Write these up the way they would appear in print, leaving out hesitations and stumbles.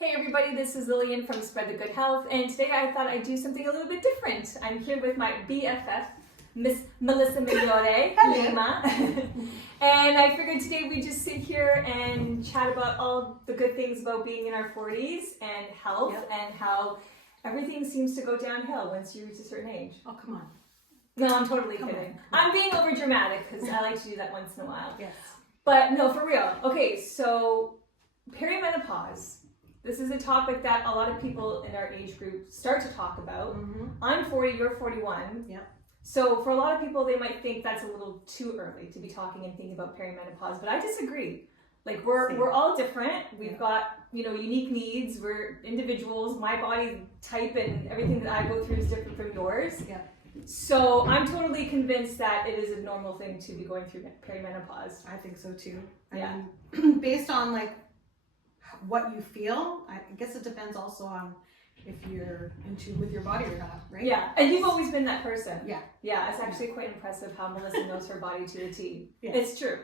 Hey everybody, this is Lillian from Spread the Good Health, and today I thought I'd do something a little bit different. I'm here with my BFF, Miss Melissa Migliore, Lima, and I figured today we'd just sit here and chat about all the good things about being in our 40s and health, and how everything seems to go downhill once you reach a certain age. Oh, come on. No, I'm totally kidding. I'm being over dramatic because I like to do that once in a while. Yes. But no, for real. Okay, so perimenopause. This is a topic that a lot of people in our age group start to talk about. I'm 40, you're 41. Yeah. So for a lot of people, they might think that's a little too early to be talking and thinking about perimenopause, but I disagree. Like we're all different. We've got, unique needs. We're individuals. My body type and everything that I go through is different from yours. Yeah. So I'm totally convinced that it is a normal thing to be going through perimenopause. I think so too. Yeah. I mean, based on like what you feel, I guess it depends also on if you're in tune with your body or not, right? Yeah, and you've always been that person. Yeah. Yeah, it's actually quite impressive how Melissa knows her body to a T. Yeah. It's true.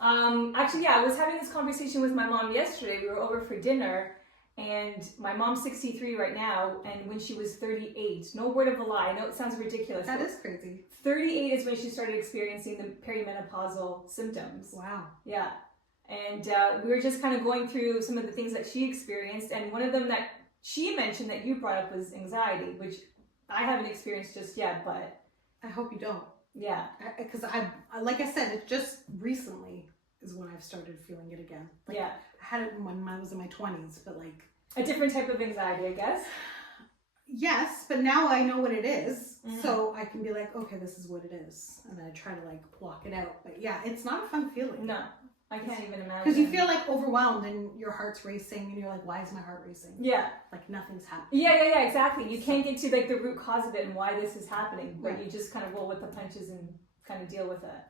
I was having this conversation with my mom yesterday. We were over for dinner, and my mom's 63 right now, and when she was 38, no word of a lie, I know it sounds ridiculous. That is crazy. 38 is when she started experiencing the perimenopausal symptoms. Wow. Yeah. And we were just kind of going through some of the things that she experienced, and one of them that she mentioned that you brought up was anxiety, which I haven't experienced just yet, but I hope you don't. Yeah. Because like I said, it just recently is when I've started feeling it again. Like, yeah. I had it when I was in my 20s, but like... A different type of anxiety, I guess? Yes, but now I know what it is, so I can be like, okay, this is what it is. And then I try to like block it out. But yeah, it's not a fun feeling. No. I can't even imagine. Because you feel like overwhelmed and your heart's racing and you're like, why is my heart racing? Yeah. Like nothing's happening. Yeah, exactly. You can't get to like the root cause of it and why this is happening, but Right. you just kind of roll with the punches and kind of deal with it.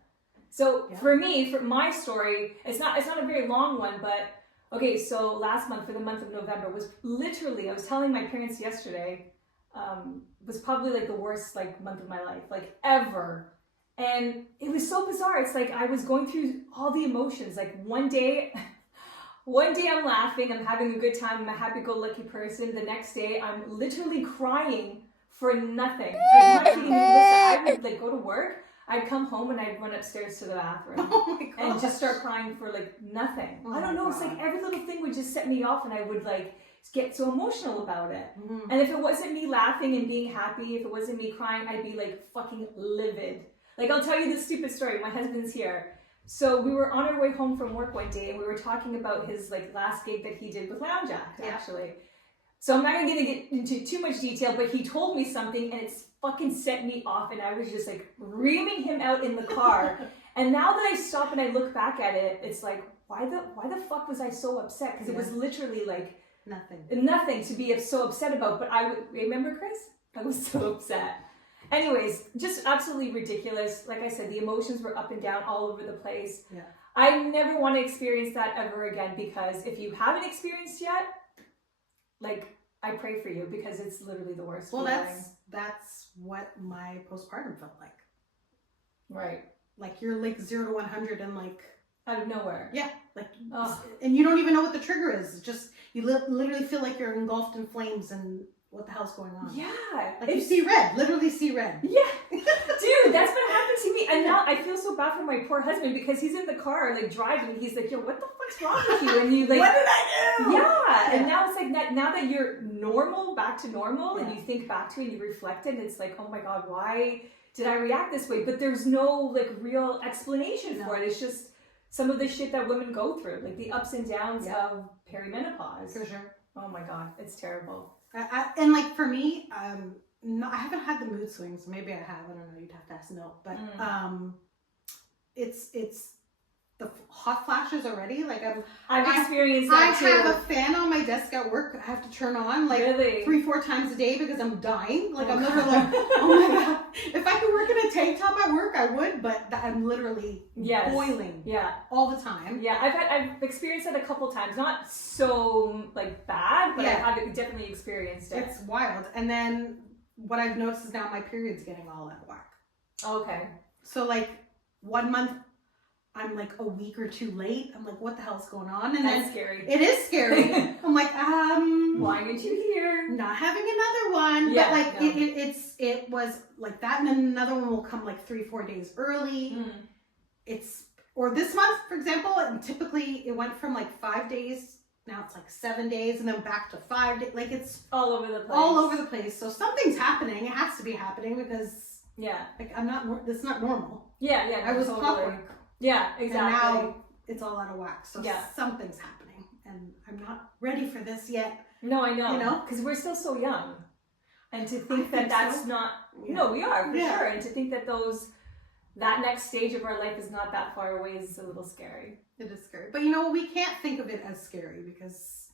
So for me, for my story, it's not a very long one, but okay, so last month, for the month of November, was literally, I was telling my parents yesterday, was probably like the worst like month of my life, like ever. And it was so bizarre. It's like I was going through all the emotions. Like one day I'm laughing, I'm having a good time, I'm a happy-go-lucky person. The next day I'm literally crying for nothing. I'm not kidding you. Listen, I would like go to work, I'd come home and I'd run upstairs to the bathroom and just start crying for like nothing. I don't know. It's like every little thing would just set me off, and I would like get so emotional about it. And if it wasn't me laughing and being happy, if it wasn't me crying, I'd be like fucking livid. Like, I'll tell you this stupid story. My husband's here. So we were on our way home from work one day, and we were talking about his like last gig that he did with Lounge Act, actually. So I'm not going to get into too much detail, but he told me something, and it's fucking set me off, and I was just like reaming him out in the car. And now that I stop and I look back at it, it's like, why the fuck was I so upset? Because it was literally like nothing to be so upset about. But I would remember, Chris, I was so upset. Anyways, just absolutely ridiculous. Like I said, the emotions were up and down all over the place. Yeah. I never want to experience that ever again, because if you haven't experienced yet, like, I pray for you, because it's literally the worst. Well, that's what my postpartum felt like. Right. Like you're like 0 to 100 and like out of nowhere. Yeah, like, and you don't even know what the trigger is. It's just you literally feel like you're engulfed in flames and what the hell's going on? Yeah. Like you see red, literally see red. Yeah. Dude, that's what happened to me. And now I feel so bad for my poor husband, because he's in the car, like driving, and he's like, yo, what the fuck's wrong with you? And you like, what did I do? Yeah. And now it's like that, now that you're normal, back to normal, and you think back to it and you reflect it, and it's like, oh my God, why did I react this way? But there's no like real explanation for it. It's just some of the shit that women go through, like the ups and downs of perimenopause. For sure. Oh my God, it's terrible. And like for me, no, I haven't had the mood swings. Maybe I have. I don't know. You'd have to ask Noel. But it's the hot flashes already. Like I've experienced that too. I have a fan on my desk at work. I have to turn on like 3-4 times a day because I'm dying. Like I'm literally like, oh my God. If I could work in a tank top at work, I would. But I'm literally boiling. Yeah. All the time. Yeah. I've experienced that a couple times. Not so like bad, but I've definitely experienced it. It's wild. And then what I've noticed is now my period's getting all out of whack. Okay. So like 1 month I'm like a week or 2 late. I'm like, what the hell's going on? And that's then scary. It is scary. I'm like, why aren't you here? Not having another one. Yeah, but like no. it was like that, and then another one will come like 3-4 days early. Or this month, for example, and typically it went from like 5 days, now it's like 7 days, and then back to 5 days. Like it's all over the place. All over the place. So something's happening. It has to be happening because like this is not normal. Yeah, I was totally. clockwork. Yeah, exactly. And now it's all out of whack. So something's happening, and I'm not ready for this yet. No, I know. You know, because we're still so young, and to think that that's not. No, we are for sure, and to think that that next stage of our life is not that far away is a little scary. It is scary, but you know, we can't think of it as scary because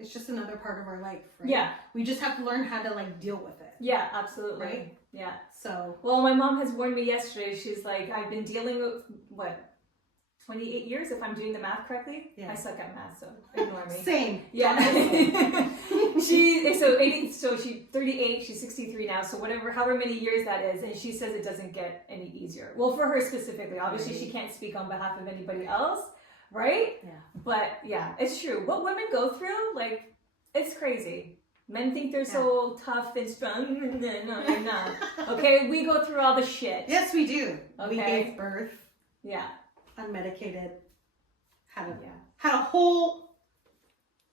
it's just another part of our life, right? Yeah. We just have to learn how to like deal with it. Yeah, absolutely. Right? Yeah. So. Well, my mom has warned me yesterday. She's like, I've been dealing with 28 years, if I'm doing the math correctly. Yeah. I suck at math, so ignore me. Same. Yeah. She's 38, she's 63 now, so however many years that is, and she says it doesn't get any easier. Well, for her specifically, obviously she can't speak on behalf of anybody else, right? Yeah. But yeah, it's true. What women go through, like, it's crazy. Men think they're so tough and strong. No, they're not. Okay, we go through all the shit. Yes, we do. Okay. We gave birth. Yeah. Unmedicated. Had a whole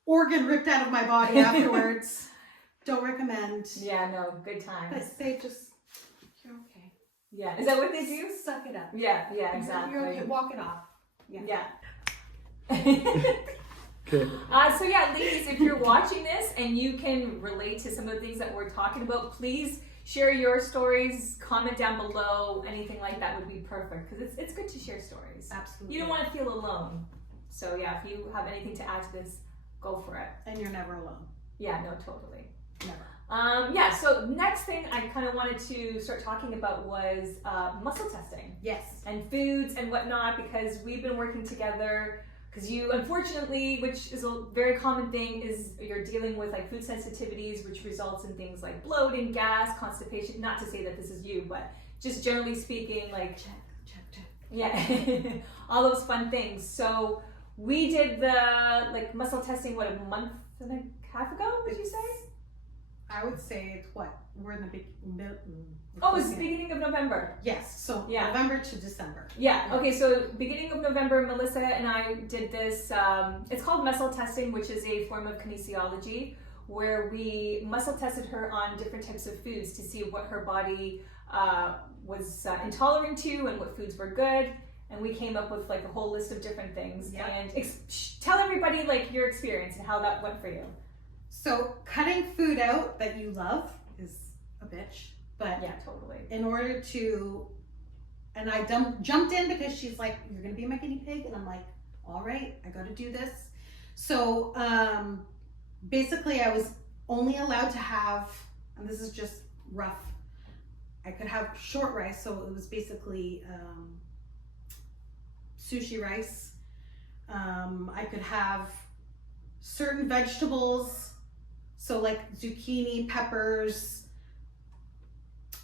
organ ripped out of my body afterwards. Don't recommend. Yeah, no, good times. But they just, you're okay. Yeah, is that what they do? Suck it up. Yeah, exactly. You're okay. Walk it off. Yeah. So yeah, ladies, if you're watching this and you can relate to some of the things that we're talking about, please share your stories, comment down below, anything like that would be perfect, because it's good to share stories. Absolutely. You don't want to feel alone. So yeah, if you have anything to add to this, go for it. And you're never alone. Yeah, no, totally. Never. So next thing I kind of wanted to start talking about was muscle testing. Yes. And foods and whatnot, because we've been working together. Because you, unfortunately, which is a very common thing, is you're dealing with like food sensitivities, which results in things like bloating, gas, constipation. Not to say that this is you, but just generally speaking, like check. Yeah, all those fun things. So we did the like muscle testing, what, a month and a half ago? Would you say? I would say it's what we're in the big. Oh, it's the beginning of November. Yes, so November to December. Yeah, okay, so beginning of November, Melissa and I did this, it's called muscle testing, which is a form of kinesiology, where we muscle tested her on different types of foods to see what her body was intolerant to and what foods were good. And we came up with like a whole list of different things. Yeah. And tell everybody like your experience and how that went for you. So cutting food out that you love is a bitch. But yeah, totally. In order to, and I jumped in because she's like, you're going to be my guinea pig. And I'm like, all right, I got to do this. So basically I was only allowed to have, and this is just rough, I could have short rice. So it was basically sushi rice. I could have certain vegetables. So like zucchini, peppers,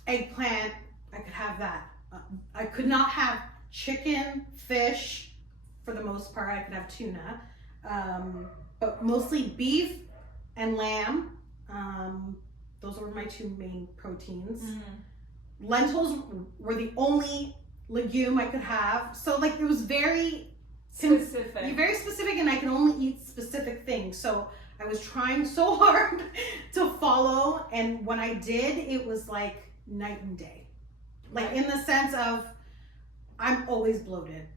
eggplant, I could have that. I could not have chicken, fish, for the most part. I could have tuna, but mostly beef and lamb. Those were my two main proteins. Lentils were the only legume I could have. So like it was very specific, and I can only eat specific things. So I was trying so hard to follow, and when I did, it was like night and day. Like in the sense of I'm always bloated.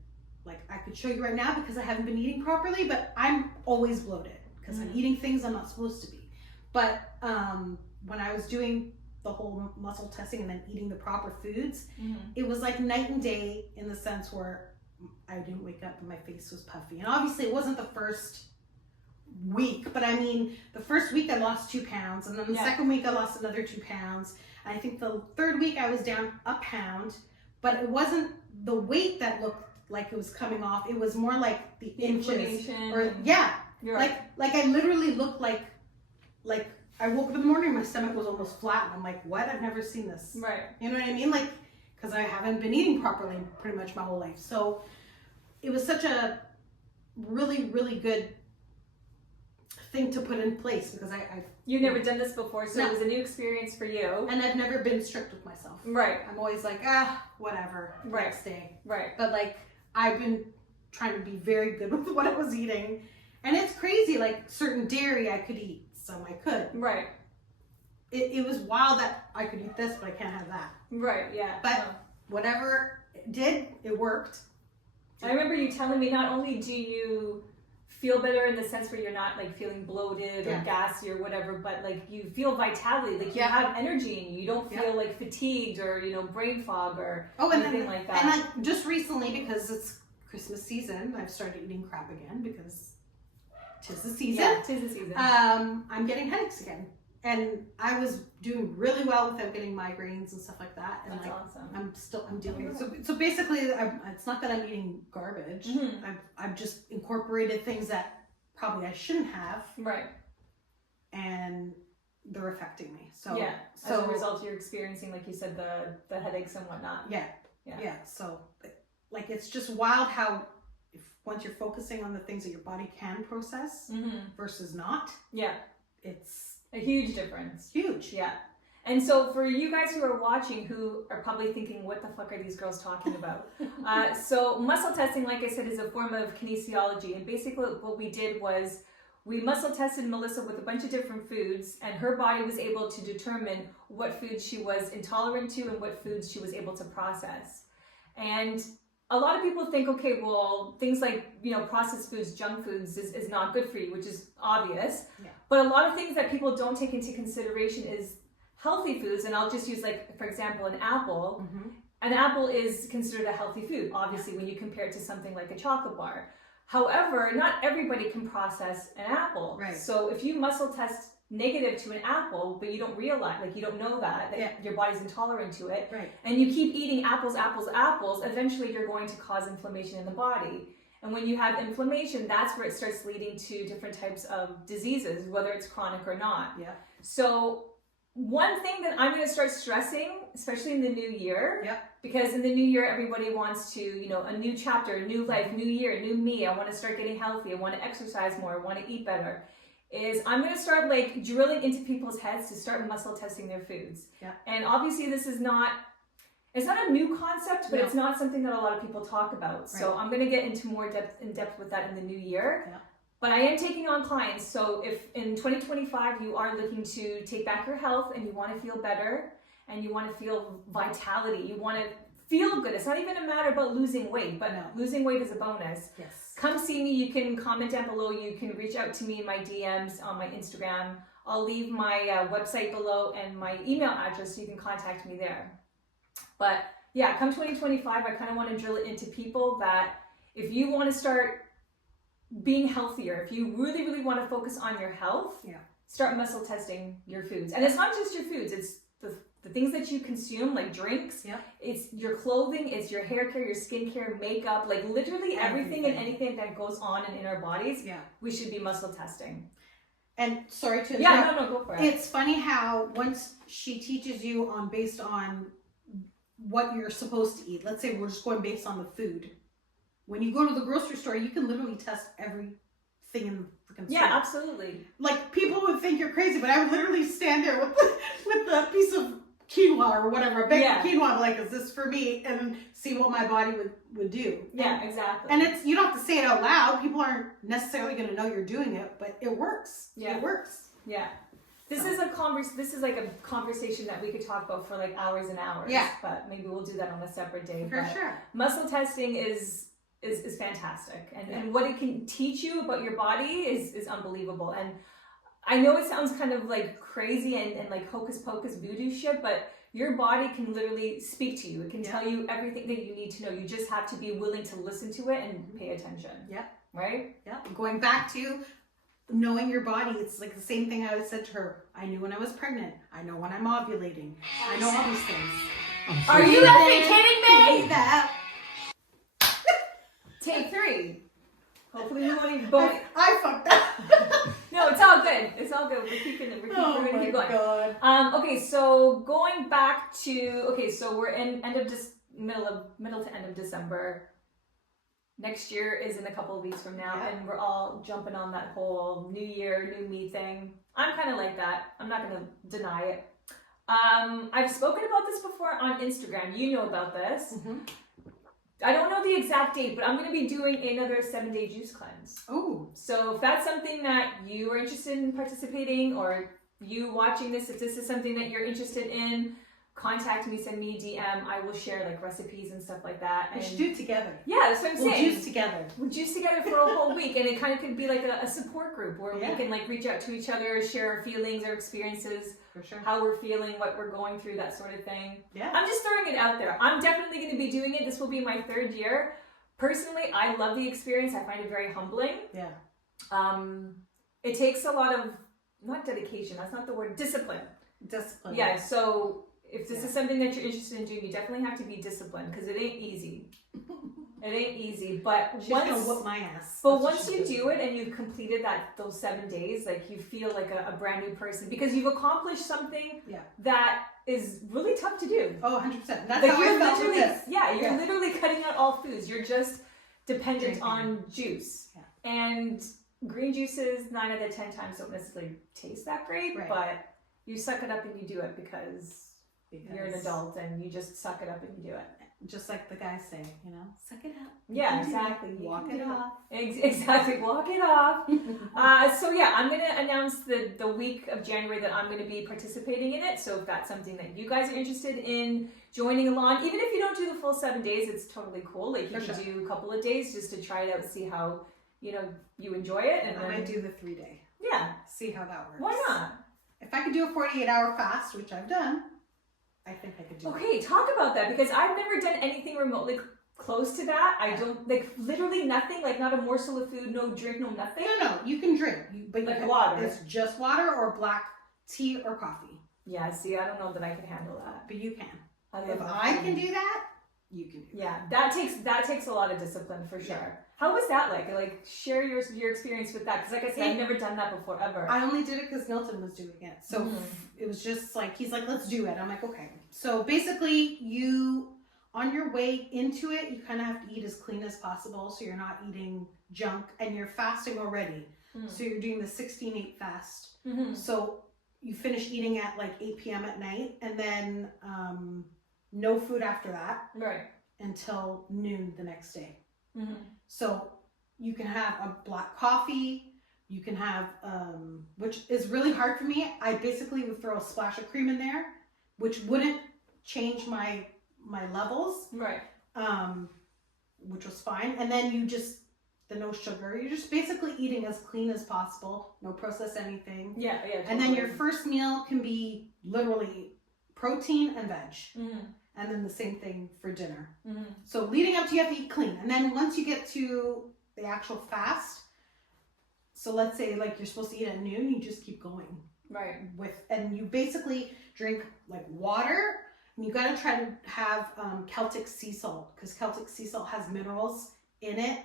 Like I could show you right now because I haven't been eating properly, but I'm always bloated because I'm eating things I'm not supposed to be. But when I was doing the whole muscle testing and then eating the proper foods, it was like night and day in the sense where I didn't wake up and my face was puffy. And obviously it wasn't the first week, but I mean the first week I lost 2 pounds, and then the second week I lost another 2 pounds. I think the third week I was down 1 pound, but it wasn't the weight that looked like it was coming off. It was more like the inches, or like I literally looked like I woke up in the morning, my stomach was almost flat, and I'm like, what? I've never seen this. Right. You know what I mean? Like, because I haven't been eating properly pretty much my whole life. So it was such a really, really good thing to put in place because You've never done this before, so it was a new experience for you. And I've never been strict with myself. Right. I'm always like, whatever, next day. Right. But like, I've been trying to be very good with what I was eating. And it's crazy, like certain dairy I could eat, some I could. Right. It was wild that I could eat this, but I can't have that. Right, yeah. But whatever it did, it worked. I remember you telling me not only do you feel better in the sense where you're not like feeling bloated or gassy or whatever, but like you feel vitality, like you have energy in you. You don't feel like fatigued or, you know, brain fog or anything like that. And like just recently, because it's Christmas season, I've started eating crap again because 'tis the season. Yeah, 'tis the season. I'm getting headaches again. And I was doing really well without getting migraines and stuff like that. And that's awesome. I'm dealing with it. So basically, it's not that I'm eating garbage. Mm-hmm. I've just incorporated things that probably I shouldn't have. Right. And they're affecting me. So yeah. As a result, you're experiencing, like you said, the headaches and whatnot. Yeah. So like it's just wild how once you're focusing on the things that your body can process versus not. Yeah. It's a huge difference. Huge. Yeah. And so for you guys who are watching who are probably thinking, what the fuck are these girls talking about? So muscle testing, like I said, is a form of kinesiology. And basically what we did was we muscle tested Melissa with a bunch of different foods, and her body was able to determine what foods she was intolerant to and what foods she was able to process. And a lot of people think, okay, well, things like, you know, processed foods, junk foods is not good for you, which is obvious. Yeah. But a lot of things that people don't take into consideration is healthy foods. And I'll just use, like, for example, an apple. Mm-hmm. An apple is considered a healthy food, obviously, when you compare it to something like a chocolate bar. However, not everybody can process an apple. Right. So if you muscle test negative to an apple, but you don't realize, like you don't know that your body's intolerant to it, right, and you keep eating apples, eventually you're going to cause inflammation in the body. And when you have inflammation, that's where it starts leading to different types of diseases, whether it's chronic or not. Yeah. So one thing that I'm going to start stressing, especially in the new year, because in the new year, everybody wants to, you know, a new chapter, a new life, new year, new me. I want to start getting healthy. I want to exercise more. I want to eat better. Is I'm going to start like drilling into people's heads to start muscle testing their foods. Yeah. And obviously this is not, it's not a new concept, but it's not something that a lot of people talk about. Right. So I'm going to get into more in depth with that in the new year. Yeah. But I am taking on clients. So if in 2025 you are looking to take back your health and you want to feel better and you want to feel vitality, you want to feel good. It's not even a matter about losing weight, but losing weight is a bonus. Yes. Come see me. You can comment down below. You can reach out to me in my DMs on my Instagram. I'll leave my website below and my email address so you can contact me there. But yeah, come 2025, I kind of want to drill it into people that if you want to start being healthier, if you really, really want to focus on your health, start muscle testing your foods. And it's not just your foods. It's the things that you consume, like drinks, it's your clothing, it's your hair care, your skin care, makeup, like literally everything and anything that goes on in our bodies, we should be muscle testing. And sorry to interrupt. Yeah, no, go for it. It's funny how once she teaches you based on what you're supposed to eat, let's say we're just going based on the food. When you go to the grocery store, you can literally test everything in the freaking store. Yeah, absolutely. Like people would think you're crazy, but I would literally stand there with the piece of quinoa or whatever, a bag of quinoa, like, is this for me? And see what my body would do. Yeah, exactly. And you don't have to say it out loud. People aren't necessarily going to know you're doing it, but it works. Yeah. It works. Yeah. This is like a conversation that we could talk about for like hours and hours. Yeah. But maybe we'll do that on a separate day. For sure. Muscle testing is fantastic. And what it can teach you about your body is unbelievable. And I know it sounds kind of like crazy and like hocus pocus voodoo shit, but your body can literally speak to you. It can tell you everything that you need to know. You just have to be willing to listen to it and pay attention. Yeah. Right? Yeah. Going back to knowing your body, it's like the same thing I said to her. I knew when I was pregnant. I know when I'm ovulating. I know all these things. Are you effing kidding me? That. Take 3. Hopefully we won't even both. I fucked up. No, it's all good. It's all good. We're gonna keep going. God. Okay, so going back to so we're in middle to end of December. next year is in a couple of weeks from now, and we're all jumping on that whole new year, new me thing. I'm kind of like that. I'm not going to deny it. I've spoken about this before on Instagram. You know about this. Mm-hmm. I don't know the exact date, but I'm going to be doing another 7-day juice cleanse. Oh. So if that's something that you are interested in participating, or you watching this, if this is something that you're interested in, contact me, send me a DM. I will share like recipes and stuff like that. We should do it together. Yeah, that's what I'm saying. We'll juice together. We'll juice together for a whole week, and it kind of could be like a support group where we can like reach out to each other, share our feelings, our experiences, for sure, how we're feeling, what we're going through, that sort of thing. Yeah. I'm just throwing it out there. I'm definitely going to be doing it. This will be my 3rd year. Personally, I love the experience. I find it very humbling. Yeah. It takes a lot of, not dedication, that's not the word, discipline. Discipline. Yeah, so if this is something that you're interested in doing, you definitely have to be disciplined, because it ain't easy. It ain't easy, but she's gonna whoop my ass. But once you do it and you've completed those 7 days, like, you feel like a brand new person, because you've accomplished something that is really tough to do. Oh, 100%. That's like, how I felt with this. Yeah, you're literally cutting out all foods. You're just dependent on juice. Yeah. And green juices 9 out of 10 times don't necessarily taste that great, but you suck it up and you do it because you're an adult, and you just suck it up and you do it. Just like the guys say, you know, suck it up. Yeah, exactly. Walk it off. Exactly, walk it off. So yeah, I'm going to announce the week of January that I'm going to be participating in it. So if that's something that you guys are interested in joining along, even if you don't do the full 7 days, it's totally cool. Like, you can do a couple of days just to try it out, see how, you enjoy it. And I might do the 3-day. Yeah. See how that works. Why not? If I could do a 48-hour fast, which I've done, I think I could do it. Okay, talk about that, because I've never done anything remotely close to that. I don't, like, literally nothing, like, not a morsel of food, no drink, no nothing. No, you can drink, but like water. It's just water or black tea or coffee. Yeah, see, I don't know that I can handle that. But you can. If I can do that, you can do that. Yeah, that takes a lot of discipline, for sure. Yeah. How was that like? Like, share your experience with that, because like I said, I've never done that before, ever. I only did it because Milton was doing it. So it was just like, he's like, let's do it. I'm like, okay. So basically, on your way into it, you kind of have to eat as clean as possible, so you're not eating junk, and you're fasting already. So you're doing the 16-8 fast. So you finish eating at like 8 p.m. at night, and then no food after that. Right. Until noon the next day. So you can have a black coffee, you can have, which is really hard for me. I basically would throw a splash of cream in there, which wouldn't change my levels. Right. Which was fine. And then the no sugar, you're just basically eating as clean as possible, no processed anything. Yeah, totally. And then your first meal can be literally protein and veg. And then the same thing for dinner. So leading up to, you have to eat clean. And then once you get to the actual fast, so let's say like you're supposed to eat at noon, you just keep going. Right. And you basically drink like water, and you got to try to have Celtic sea salt, because Celtic sea salt has minerals in it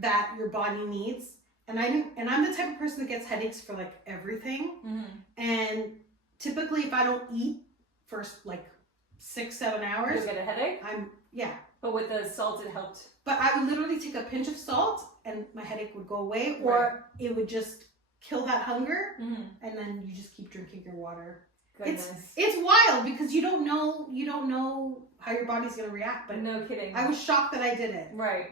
that your body needs. And I'm the type of person that gets headaches for like everything. And typically if I don't eat for like 6-7 hours, you get a headache? But with the salt, it helped. But I would literally take a pinch of salt and my headache would go away, or it would just kill that hunger, and then you just keep drinking your water. Goodness. It's wild, because you don't know how your body's gonna react. But no kidding. I was shocked that I did it. Right.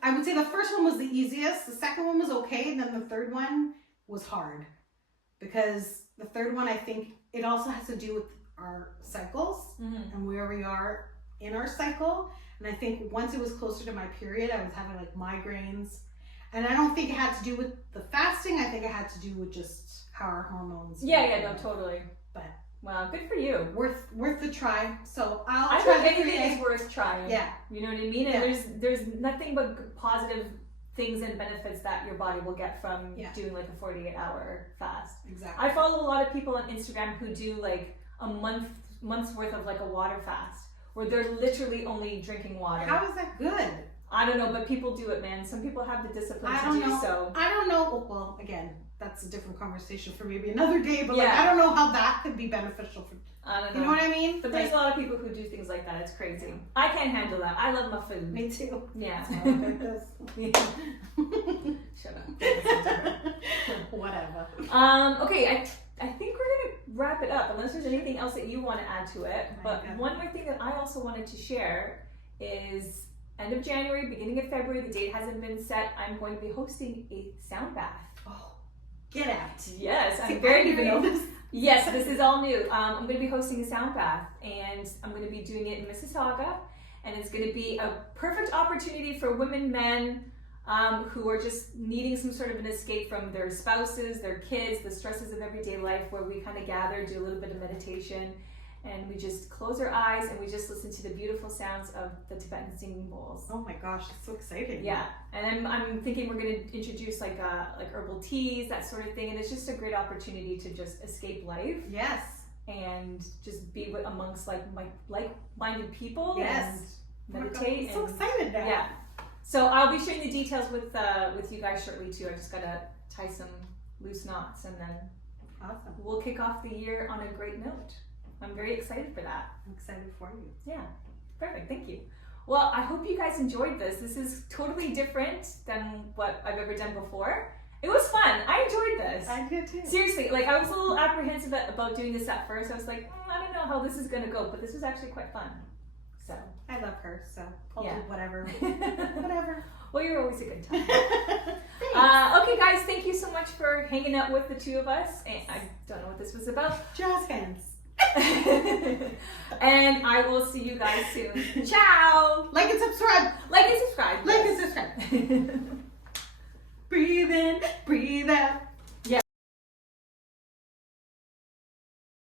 I would say the first one was the easiest. The second one was okay, and then the third one was hard, because the third one, I think it also has to do with our cycles and where we are in our cycle. And I think once it was closer to my period, I was having like migraines, and I don't think it had to do with the fasting. I think it had to do with just how our hormones. No, totally. But wow, good for you. Worth the try. So I think anything is worth trying. Yeah, you know what I mean. And there's nothing but positive things and benefits that your body will get from doing like a 48-hour fast. Exactly. I follow a lot of people on Instagram who do like a month's worth of like a water fast, where they're literally only drinking water. How is that good? I don't know, but people do it, man. Some people have the discipline to do so. I don't know. Well, again, that's a different conversation for maybe another day. But like, I don't know how that could be beneficial for. I don't know. You know what I mean? But there's a lot of people who do things like that. It's crazy. I can't handle that. I love my food. Me too. Yeah. Shut up. Whatever. Okay, I think we're gonna wrap it up unless there's anything else that you want to add to it. But one more thing that I also wanted to share is end of January, beginning of February, the date hasn't been set. I'm going to be hosting a sound bath. Oh, get out. Yes, I'm very even know this. Yes, this is all new. I'm going to be hosting a sound bath, and I'm going to be doing it in Mississauga, and it's going to be a perfect opportunity for women, men, who are just needing some sort of an escape from their spouses, their kids, the stresses of everyday life, where we kind of gather, do a little bit of meditation, and we just close our eyes and we just listen to the beautiful sounds of the Tibetan singing bowls. Oh my gosh, that's so exciting. Yeah, and I'm thinking we're going to introduce like herbal teas, that sort of thing, and it's just a great opportunity to just escape life. Yes. And just be amongst like-minded people. Yes. And meditate. I'm so excited now. Yeah. So I'll be sharing the details with you guys shortly too. I just gotta tie some loose knots, and then awesome. We'll kick off the year on a great note. I'm very excited for that. I'm excited for you. Yeah, perfect. Thank you. Well, I hope you guys enjoyed this. This is totally different than what I've ever done before. It was fun. I enjoyed this. I did too. Seriously, like I was a little apprehensive about doing this at first. I was like, I don't know how this is gonna go, but this was actually quite fun. So I love her, so I'll do whatever. Whatever. Well, you're always a good time. Okay, guys, thank you so much for hanging out with the two of us. And I don't know what this was about. Jazz hands. And I will see you guys soon. Ciao. Like and subscribe. Like and subscribe. Like and subscribe. Breathe in, breathe out.